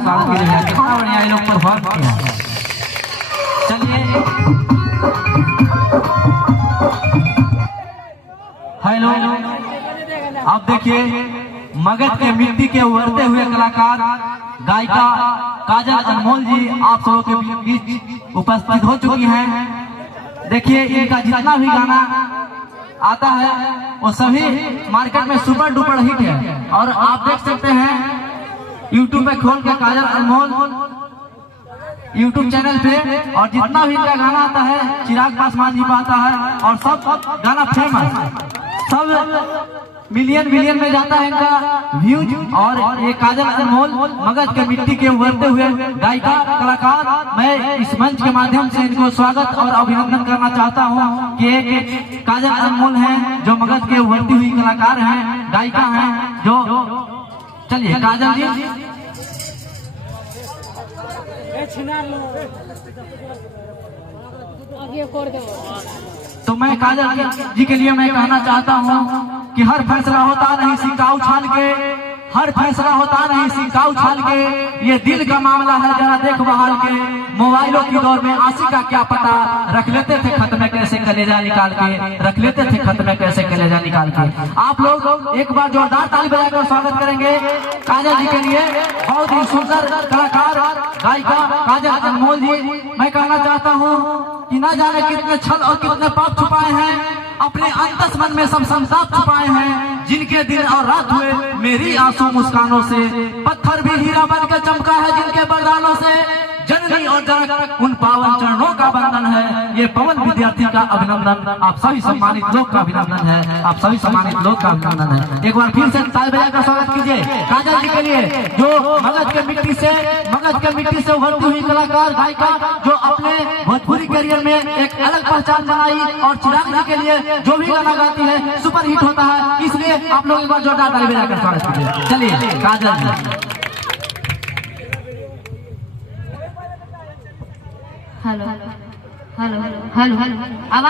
स्वागत कीजिए भैया, कितना बढ़िया ये लोग परफॉर्म किया है। चलिए हेलो, आप देखिए मगध के मिट्टी के उभरते हुए कलाकार गायिका काजल अनमोल जी आप सबों के बीच उपस्थित हो चुकी हैं। देखिए इनका जितना भी गाना आता है वो सभी मार्केट में सुपर डुपर हिट है, और आप देख सकते हैं यूट्यूब पे खोल के काजल अनमोल यूट्यूब चैनल पे, और जितना भी इनका गाना आता है चिराग पासवान जी का आता है, और सब गाना फेमस, सब मिलियन में जाता है इनका व्यूज। और ये काजल अनमोल मगध के मिट्टी के उभरते हुए गायिका कलाकार, मैं इस मंच के माध्यम से इनको स्वागत और अभिनंदन करना चाहता हूँ कि एक काजल अनमोल हैं जो मगध के उभरती हुई कलाकार हैं, गायिका हैं जो। चलिए काजल जी। तो मैं काजल जी के लिए मैं कहना चाहता हूँ कि हर फैसला होता नहीं सिक्का उछाल के, हर फैसला होता नहीं सिक्का उछाल के, ये दिल का मामला है जरा देख बहाल के। मोबाइलों की दौर में आशिक का क्या पता, रख लेते थे खत में कैसे कलेजा निकाल के, रख लेते थे खत में कैसे कलेजा निकाल के। आप लोग एक बार जोरदार ताली बजाकर स्वागत करेंगे काजल जी के लिए, बहुत ही सुंदर कलाकार गायिका काजल अनमोल जी। मैं कहना चाहता हूँ कि न जाने कितने छल और कितने पाप छुपाए हैं, अपने अंतस मन में सब संताप छुपाए हैं, जिनके दिन और रात हुए मेरी आंसू मुस्कानों से, पत्थर भी हीरा बनकर चमका है जिनके बरदानों से, जननी और जनक उन पावन चरणों का बंधन है, ये पवन विद्यार्थी का अभिनंदन, आप सभी सम्मानित लोग का अभिनंदन है, आप सभी सम्मानित लोग का अभिनंदन है। एक बार फिर से ताली बजाकर स्वागत कीजिए काजल जी के लिए, जो मगध के मिट्टी से उभरती हुई कलाकार गायिका, जो अपने भोजपुरी करियर में एक अलग पहचान बनाई, और चिराग जी के लिए जो भी गाना गाती है सुपर हिट होता है, इसलिए आप लोग एक बार जोरदार ताली बजाकर स्वागत कीजिए। चलिए काजल जी। हेलो हेलो हेलो हेलो, आवाज